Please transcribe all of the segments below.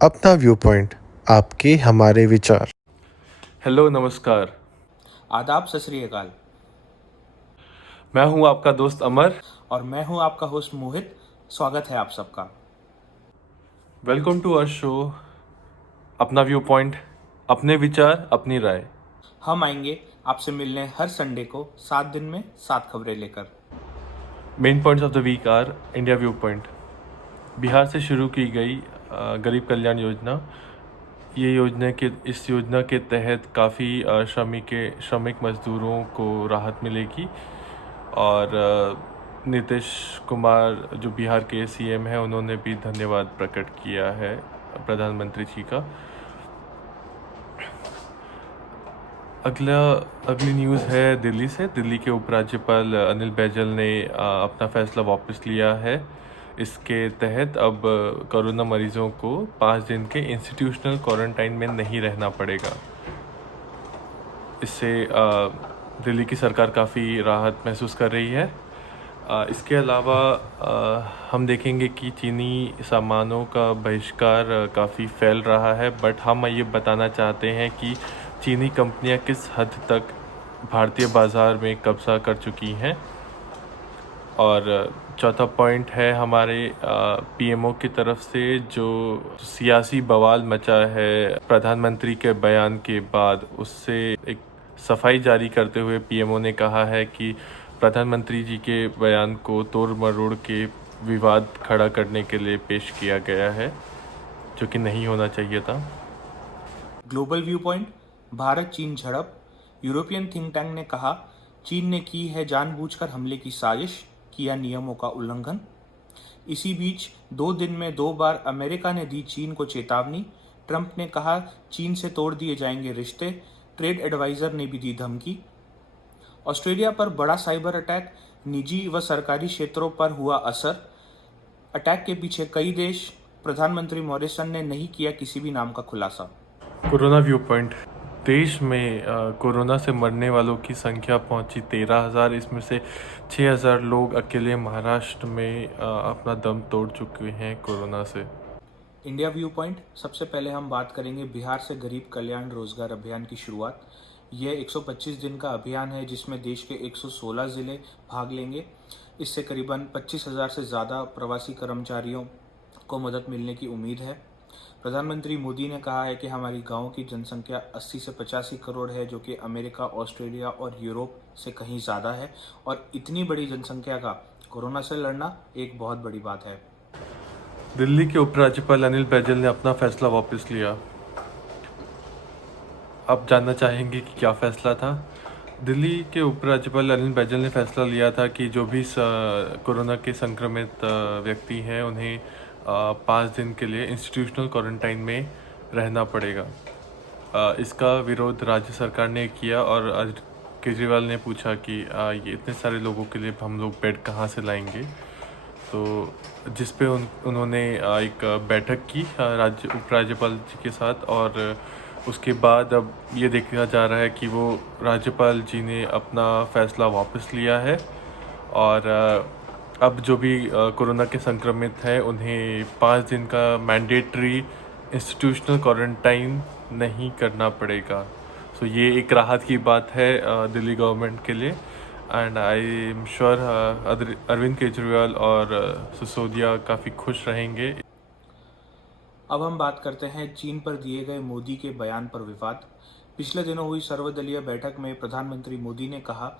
अपना view point, आपके हमारे विचार। हेलो नमस्कार। आदाब सत श्री अकाल। मैं हूं आपका दोस्त अमर। और मैं हूं आपका होस्ट मोहित। स्वागत है आप सबका। वेलकम टू आवर शो अपना व्यू पॉइंट, अपने विचार अपनी राय। हम आएंगे आपसे मिलने हर संडे को 7 दिन में 7 खबरें लेकर। Main points of the week are India view point. Bihar से शुरू की गई गरीब कल्याण योजना। ये इस योजना के तहत काफ़ी श्रमिक मजदूरों को राहत मिलेगी। और नीतीश कुमार जो बिहार के सीएम हैं, उन्होंने भी धन्यवाद प्रकट किया है प्रधानमंत्री जी का। अगली न्यूज़ है दिल्ली से। दिल्ली के उपराज्यपाल अनिल बैजल ने अपना फैसला वापस लिया है। इसके तहत अब कोरोना मरीजों को 5 दिन के इंस्टीट्यूशनल क्वारंटाइन में नहीं रहना पड़ेगा। इससे दिल्ली की सरकार काफ़ी राहत महसूस कर रही है। इसके अलावा हम देखेंगे कि चीनी सामानों का बहिष्कार काफ़ी फैल रहा है, बट हम ये बताना चाहते हैं कि चीनी कंपनियां किस हद तक भारतीय बाज़ार में कब्जा कर चुकी हैं। और चौथा पॉइंट है हमारे पीएमओ की तरफ से जो सियासी बवाल मचा है प्रधानमंत्री के बयान के बाद, उससे एक सफाई जारी करते हुए पीएमओ ने कहा है कि प्रधानमंत्री जी के बयान को तोड़ मरोड़ के विवाद खड़ा करने के लिए पेश किया गया है, जो कि नहीं होना चाहिए था। ग्लोबल व्यू पॉइंट, भारत चीन झड़प। यूरोपियन थिंक टैंक ने कहा, चीन ने की है जानबूझकर हमले की साजिश, किया नियमों का उल्लंघन। इसी बीच 2 दिन में 2 बार अमेरिका ने दी चीन को चेतावनी। ट्रंप ने कहा, चीन से तोड़ दिए जाएंगे रिश्ते। ट्रेड एडवाइजर ने भी दी धमकी। ऑस्ट्रेलिया पर बड़ा साइबर अटैक, निजी व सरकारी क्षेत्रों पर हुआ असर। अटैक के पीछे कई देश। प्रधानमंत्री मॉरिसन ने नहीं किया किसी भी नाम का खुलासा। Corona view point. देश में कोरोना से मरने वालों की संख्या पहुंची 13,000। इसमें से 6,000 लोग अकेले महाराष्ट्र में अपना दम तोड़ चुके हैं कोरोना से। इंडिया व्यू पॉइंट, सबसे पहले हम बात करेंगे बिहार से गरीब कल्याण रोजगार अभियान की शुरुआत। यह 125 दिन का अभियान है जिसमें देश के 116 जिले भाग लेंगे। इससे करीबन 25,000 से ज़्यादा प्रवासी कर्मचारियों को मदद मिलने की उम्मीद है। प्रधानमंत्री मोदी ने कहा है कि हमारी गांवों की जनसंख्या 80 से 85 करोड़ है, जो कि अमेरिका, ऑस्ट्रेलिया और यूरोप से कहीं ज़्यादा है। और इतनी बड़ी जनसंख्या का कोरोना से लड़ना एक बहुत बड़ी बात है। दिल्ली के उपराज्यपाल अनिल बैजल ने अपना फैसला वापस लिया। आप जानना चाहेंगे कि क्या फैसला था। दिल्ली के उपराज्यपाल अनिल बैजल ने फैसला लिया था कि जो भी कोरोना के संक्रमित व्यक्ति हैं, उन्हें 5 दिन के लिए इंस्टीट्यूशनल क्वारंटाइन में रहना पड़ेगा। इसका विरोध राज्य सरकार ने किया और आज केजरीवाल ने पूछा कि ये इतने सारे लोगों के लिए हम लोग बेड कहाँ से लाएंगे। तो जिस पे उन्होंने एक बैठक की उपराज्यपाल जी के साथ। और उसके बाद अब ये देखा जा रहा है कि वो राज्यपाल जी ने अपना फ़ैसला वापस लिया है। और अब जो भी कोरोना के संक्रमित हैं, उन्हें 5 दिन का मैंडेटरी इंस्टीट्यूशनल क्वारंटाइन नहीं करना पड़ेगा। सो ये एक राहत की बात है दिल्ली गवर्नमेंट के लिए। And I am sure Arvind Kejriwal और सिसोदिया काफ़ी खुश रहेंगे। अब हम बात करते हैं चीन पर दिए गए मोदी के बयान पर विवाद। पिछले दिनों हुई सर्वदलीय बैठक में प्रधानमंत्री मोदी ने कहा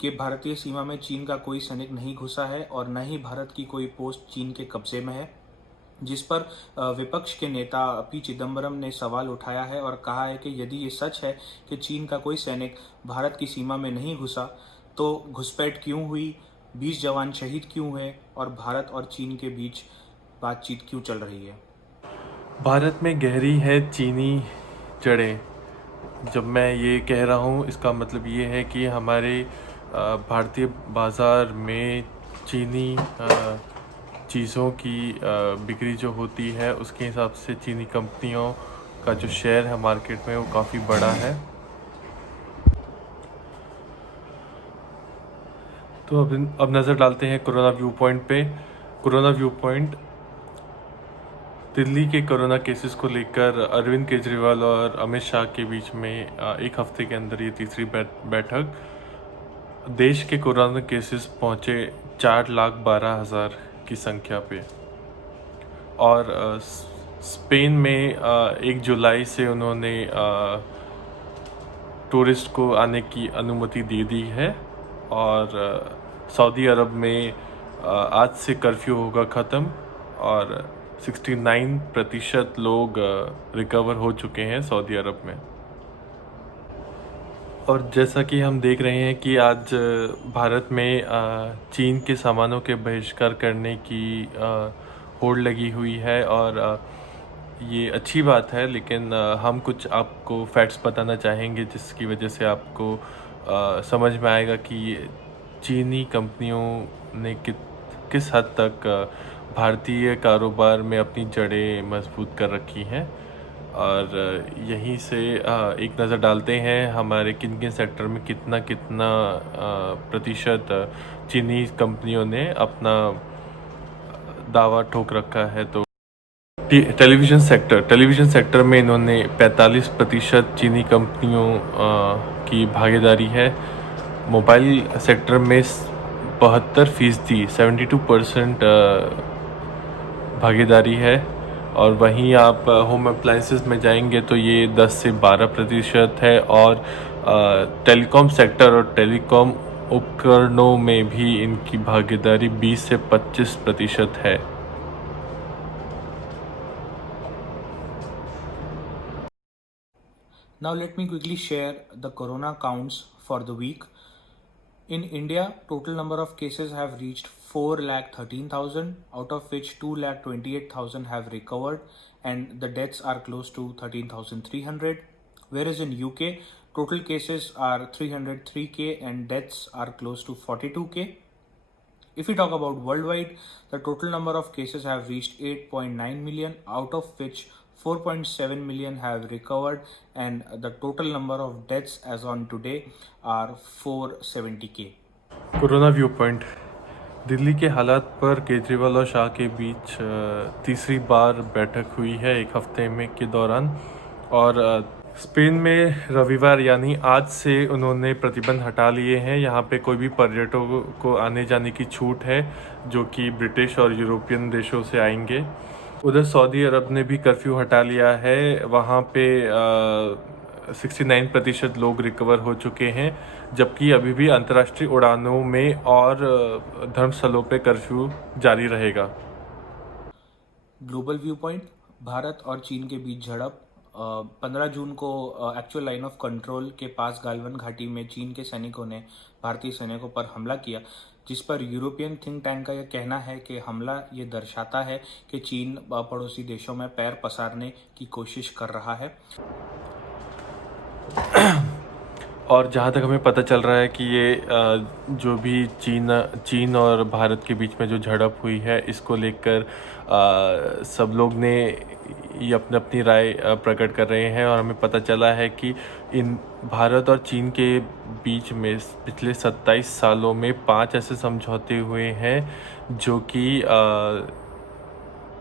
कि भारतीय सीमा में चीन का कोई सैनिक नहीं घुसा है और न ही भारत की कोई पोस्ट चीन के कब्जे में है, जिस पर विपक्ष के नेता पी चिदम्बरम ने सवाल उठाया है और कहा है कि यदि ये सच है कि चीन का कोई सैनिक भारत की सीमा में नहीं घुसा, तो घुसपैठ क्यों हुई, 20 जवान शहीद क्यों हुए और भारत और चीन के बीच बातचीत क्यों चल रही है। भारत में गहरी है चीनी जड़ें। जब मैं ये कह रहा हूँ, इसका मतलब ये है कि हमारे भारतीय बाज़ार में चीनी चीज़ों की बिक्री जो होती है, उसके हिसाब से चीनी कंपनियों का जो शेयर है मार्केट में, वो काफ़ी बड़ा है। तो अब नज़र डालते हैं कोरोना व्यू पॉइंट पे। कोरोना व्यू पॉइंट, दिल्ली के कोरोना केसेस को लेकर अरविंद केजरीवाल और अमित शाह के बीच में एक हफ्ते के अंदर ये तीसरी बैठक। देश के कोरोना केसेस पहुंचे 4,12,000 की संख्या पे और स्पेन में 1 जुलाई से उन्होंने टूरिस्ट को आने की अनुमति दे दी है और सऊदी अरब में आज से कर्फ्यू होगा ख़त्म और 69% लोग रिकवर हो चुके हैं सऊदी अरब में। और जैसा कि हम देख रहे हैं कि आज भारत में चीन के सामानों के बहिष्कार करने की होड़ लगी हुई है और ये अच्छी बात है, लेकिन हम कुछ आपको फैक्ट्स बताना चाहेंगे जिसकी वजह से आपको समझ में आएगा कि चीनी कंपनियों ने किस हद तक भारतीय कारोबार में अपनी जड़ें मजबूत कर रखी हैं। और यहीं से एक नज़र डालते हैं हमारे किन किन सेक्टर में कितना प्रतिशत चीनी कंपनियों ने अपना दावा ठोक रखा है। तो टेलीविज़न सेक्टर में इन्होंने 45% चीनी कंपनियों की भागीदारी है। मोबाइल सेक्टर में 72% 72% भागीदारी है और वहीं आप होम अप्लाइंसेस में जाएंगे तो ये 10 से 12% है और टेलीकॉम सेक्टर और टेलीकॉम उपकरणों में भी इनकी भागीदारी 20 से 25% है। Now let me quickly share the corona counts for the week. In India, total number of cases have reached 4,13,000, out of which 2,28,000 have recovered and the deaths are close to 13,300. Whereas in UK, total cases are 303k and deaths are close to 42k. If we talk about worldwide, the total number of cases have reached 8.9 million, out of which 4.7 million have recovered and the total number of deaths as on today are 470k. Corona view point. Delhi के हालात पर केजरीवाल और शाह के बीच तीसरी बार बैठक हुई है एक हफ्ते में के दौरान और स्पेन में रविवार यानी आज से उन्होंने प्रतिबंध हटा लिए हैं। यहाँ पे कोई भी पर्यटकों को आने जाने की छूट है जो कि ब्रिटिश और यूरोपियन देशों से आएंगे। उधर सऊदी अरब ने भी कर्फ्यू हटा लिया है। वहाँ पे 69% लोग रिकवर हो चुके हैं, जबकि अभी भी अंतर्राष्ट्रीय उड़ानों में और धर्मस्थलों पे कर्फ्यू जारी रहेगा। Global view point. भारत और चीन के बीच झड़प। 15 जून को एक्चुअल लाइन ऑफ कंट्रोल के पास गालवन घाटी में चीन के सैनिकों ने भारतीय सैनिकों पर हमला किया, जिस पर यूरोपियन थिंक टैंक का यह कहना है कि हमला ये दर्शाता है कि चीन पड़ोसी देशों में पैर पसारने की कोशिश कर रहा है। और जहाँ तक हमें पता चल रहा है कि ये जो भी चीन और भारत के बीच में जो झड़प हुई है, इसको लेकर सब लोग ने ये अपनी राय प्रकट कर रहे हैं और हमें पता चला है कि इन भारत और चीन के बीच में पिछले 27 सालों में 5 ऐसे समझौते हुए हैं जो कि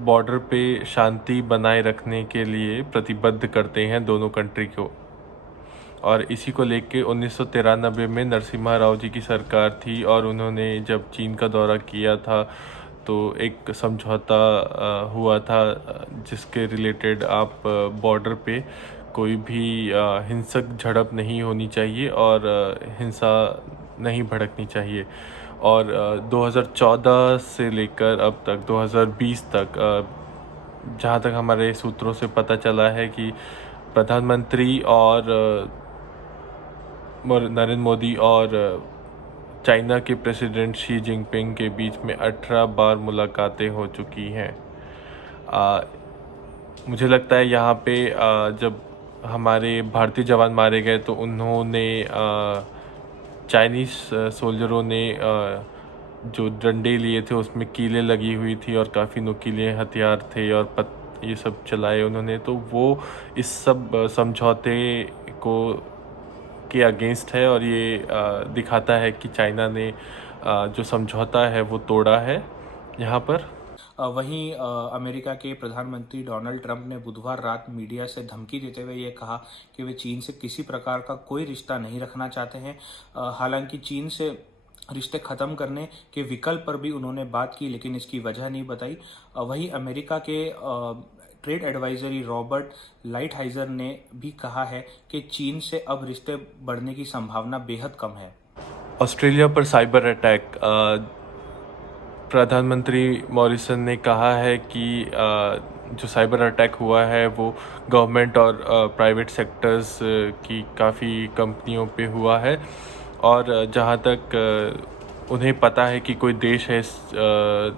बॉर्डर पे शांति बनाए रखने के लिए प्रतिबद्ध करते हैं दोनों कंट्री को। और इसी को लेके 1993 में नरसिम्हा राव जी की सरकार थी और उन्होंने जब चीन का दौरा किया था तो एक समझौता हुआ था जिसके रिलेटेड आप बॉर्डर पे कोई भी हिंसक झड़प नहीं होनी चाहिए और हिंसा नहीं भड़कनी चाहिए। और 2014 से लेकर अब तक 2020 तक जहाँ तक हमारे सूत्रों से पता चला है कि प्रधानमंत्री और नरेंद्र मोदी और चाइना के प्रेसिडेंट शी जिनपिंग के बीच में 18 बार मुलाकातें हो चुकी हैं। मुझे लगता है यहाँ पे जब हमारे भारतीय जवान मारे गए तो उन्होंने चाइनीज़ सोल्जरों ने जो डंडे लिए थे उसमें कीलें लगी हुई थी और काफ़ी नुकीले हथियार थे और ये सब चलाए उन्होंने, तो वो इस सब समझौते को के अगेंस्ट है और ये दिखाता है कि चाइना ने जो समझौता है वो तोड़ा है यहाँ पर। वहीं अमेरिका के प्रधानमंत्री डोनाल्ड ट्रंप ने बुधवार रात मीडिया से धमकी देते हुए ये कहा कि वे चीन से किसी प्रकार का कोई रिश्ता नहीं रखना चाहते हैं। हालांकि चीन से रिश्ते खत्म करने के विकल्प पर भी उन्होंने बात की, लेकिन इसकी वजह नहीं बताई। वहीं अमेरिका के ट्रेड एडवाइजरी रॉबर्ट लाइटहाइजर ने भी कहा है कि चीन से अब रिश्ते बढ़ने की संभावना बेहद कम है। ऑस्ट्रेलिया पर साइबर अटैक। प्रधानमंत्री मॉरिसन ने कहा है कि जो साइबर अटैक हुआ है वो गवर्नमेंट और प्राइवेट सेक्टर्स की काफ़ी कंपनियों पे हुआ है, और जहाँ तक उन्हें पता है कि कोई देश है,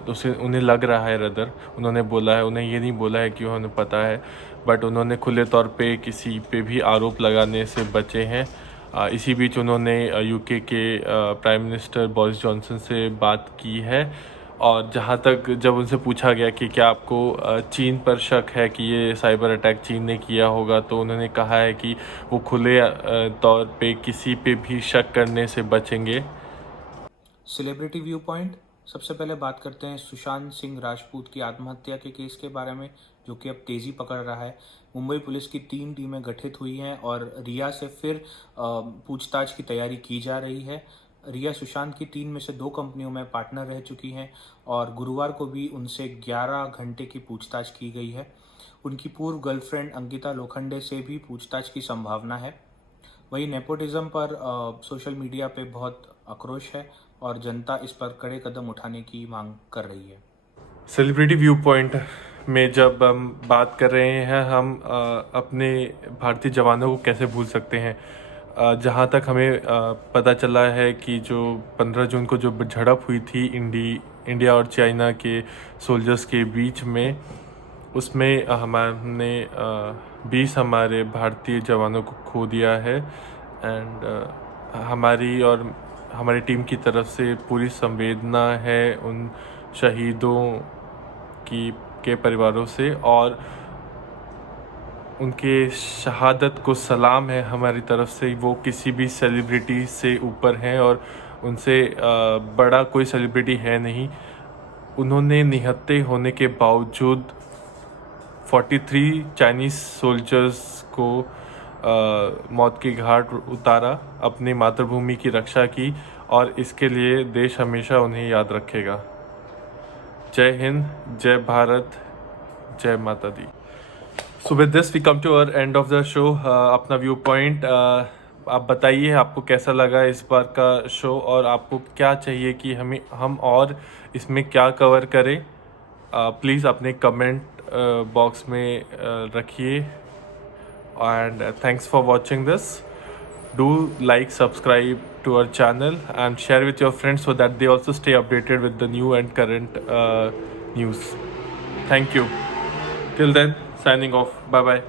उसे उन्हें लग रहा है, रदर उन्होंने बोला है, उन्हें ये नहीं बोला है कि उन्हें पता है, बट उन्होंने खुले तौर पे किसी पे भी आरोप लगाने से बचे हैं। इसी बीच उन्होंने यूके के प्राइम मिनिस्टर बोरिस जॉनसन से बात की है, और जहाँ तक जब उनसे पूछा गया कि क्या आपको चीन पर शक है कि ये साइबर अटैक चीन ने किया होगा, तो उन्होंने कहा है कि वो खुले तौर पे किसी पे भी शक करने से बचेंगे। Celebrity view point. सबसे पहले बात करते हैं सुशांत सिंह राजपूत की आत्महत्या के केस के बारे में, जो कि अब तेज़ी पकड़ रहा है। मुंबई पुलिस की 3 टीमें गठित हुई हैं और रिया से फिर पूछताछ की तैयारी की जा रही है। रिया सुशांत की 3 में से 2 कंपनियों में पार्टनर रह चुकी हैं और गुरुवार को भी उनसे 11 घंटे की पूछताछ की गई है। उनकी पूर्व गर्लफ्रेंड अंकिता लोखंडे से भी पूछताछ की संभावना है। वहीं नेपोटिज्म पर सोशल मीडिया पे बहुत आक्रोश है और जनता इस पर कड़े कदम उठाने की मांग कर रही है। सेलिब्रिटी व्यू पॉइंट में जब हम बात कर रहे हैं, हम अपने भारतीय जवानों को कैसे भूल सकते हैं। जहाँ तक हमें पता चला है कि जो 15 जून को जो झड़प हुई थी इंडिया और चाइना के सोल्जर्स के बीच में, उसमें हमने 20 हमारे भारतीय जवानों को खो दिया है। एंड हमारी और हमारी टीम की तरफ से पूरी संवेदना है उन शहीदों के परिवारों से, और उनके शहादत को सलाम है हमारी तरफ से। वो किसी भी सेलिब्रिटी से ऊपर हैं और उनसे बड़ा कोई सेलिब्रिटी है नहीं। उन्होंने निहत्थे होने के बावजूद 43 चाइनीज़ सोल्जर्स को मौत के घाट उतारा, अपनी मातृभूमि की रक्षा की, और इसके लिए देश हमेशा उन्हें याद रखेगा। जय हिंद, जय भारत, जय माता दी। So with this we come to our end of the show. अपना व्यू पॉइंट आप बताइए, आपको कैसा लगा इस बार का शो, और आपको क्या चाहिए कि हम और इसमें क्या कवर करें। प्लीज़ अपने कमेंट बॉक्स में रखिए। And thanks for watching this. Do like, subscribe to our channel and share with your friends so that they also stay updated with the new and current news. Thank you. Till then, signing off. Bye bye.